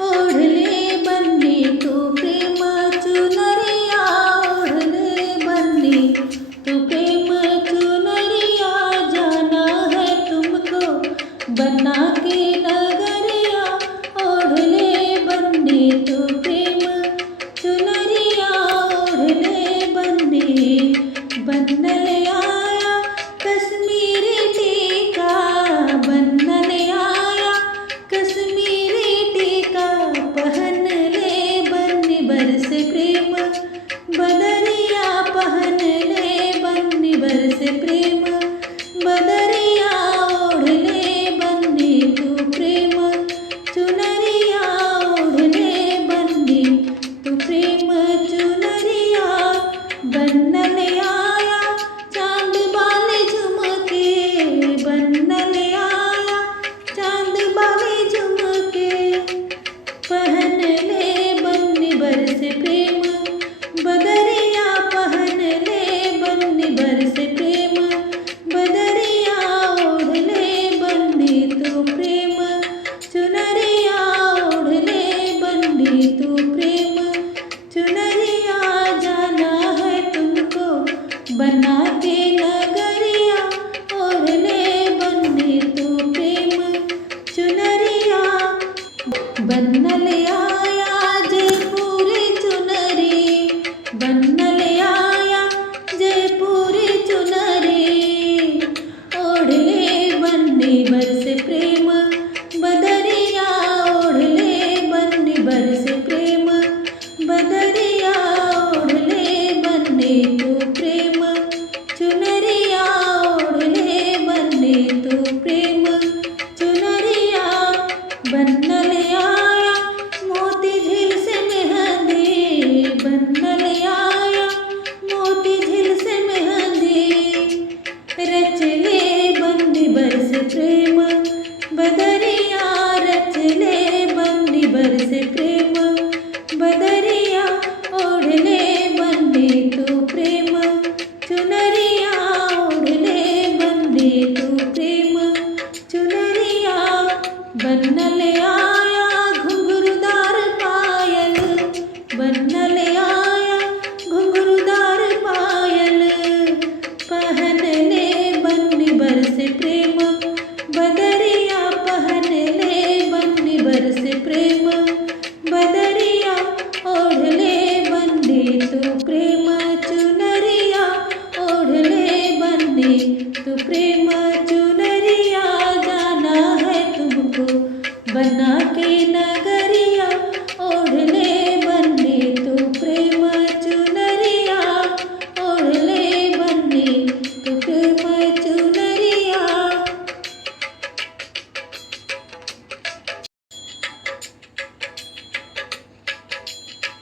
ओढ़ले बन्नी तू प्रेम चुनरिया, ओढ़ले बन्नी तू प्रेम चुनरिया, जाना है तुमको बना के नगरिया। ओढ़ले बन्नी तू प्रेम चुनरिया, ओढ़ले बन्नी बन्नल आया कश्मीरी टीका, बन्नल आया कश्मीरी टीका, पहन ले बन्नी बरस प्रेम बदरिया, पहन ले बन्नी बरस प्रेम बदरिया। ओढ़ले बन्नी तू प्रेम चुनरिया, ओढ़ले बन्नी तू प्रेम चुनरिया, बन्नल आया चांद वाले झुमके, बन्नल आया चांद वाले झुमके, पहन ले बन्नी बरस प्रेम बदरिया, पहन ले बन्नी बरस प्रेम बदरिया। ओढ़ले बन्नी तू प्रेम चुनरिया, ओढ़ले बन्नी तू प्रेम चुनरिया, जाना है तुमको बना के नगरिया। ओढ़ले बन्नी तू प्रेम चुनरिया, बन्नल आया जयपुरी चुनरी, बन्नल आया जयपुरी चुनरी, ओढ़ले बन्नी बरस प्रेम बदरिया, ओढ़ले बन्नी बरस प्रेम बदरिया। ओढ़ले बन्नी तू प्रेम चुनरिया, ओढ़ले बन्नी तू प्रेम चुनरिया, बन्नल आया मोती झील से मेहंदी, बन्नल आया मोती झील से मेहंदी, रच ले बन्नी बरस प्रेम बदरिया, रच ले बन्नी बरस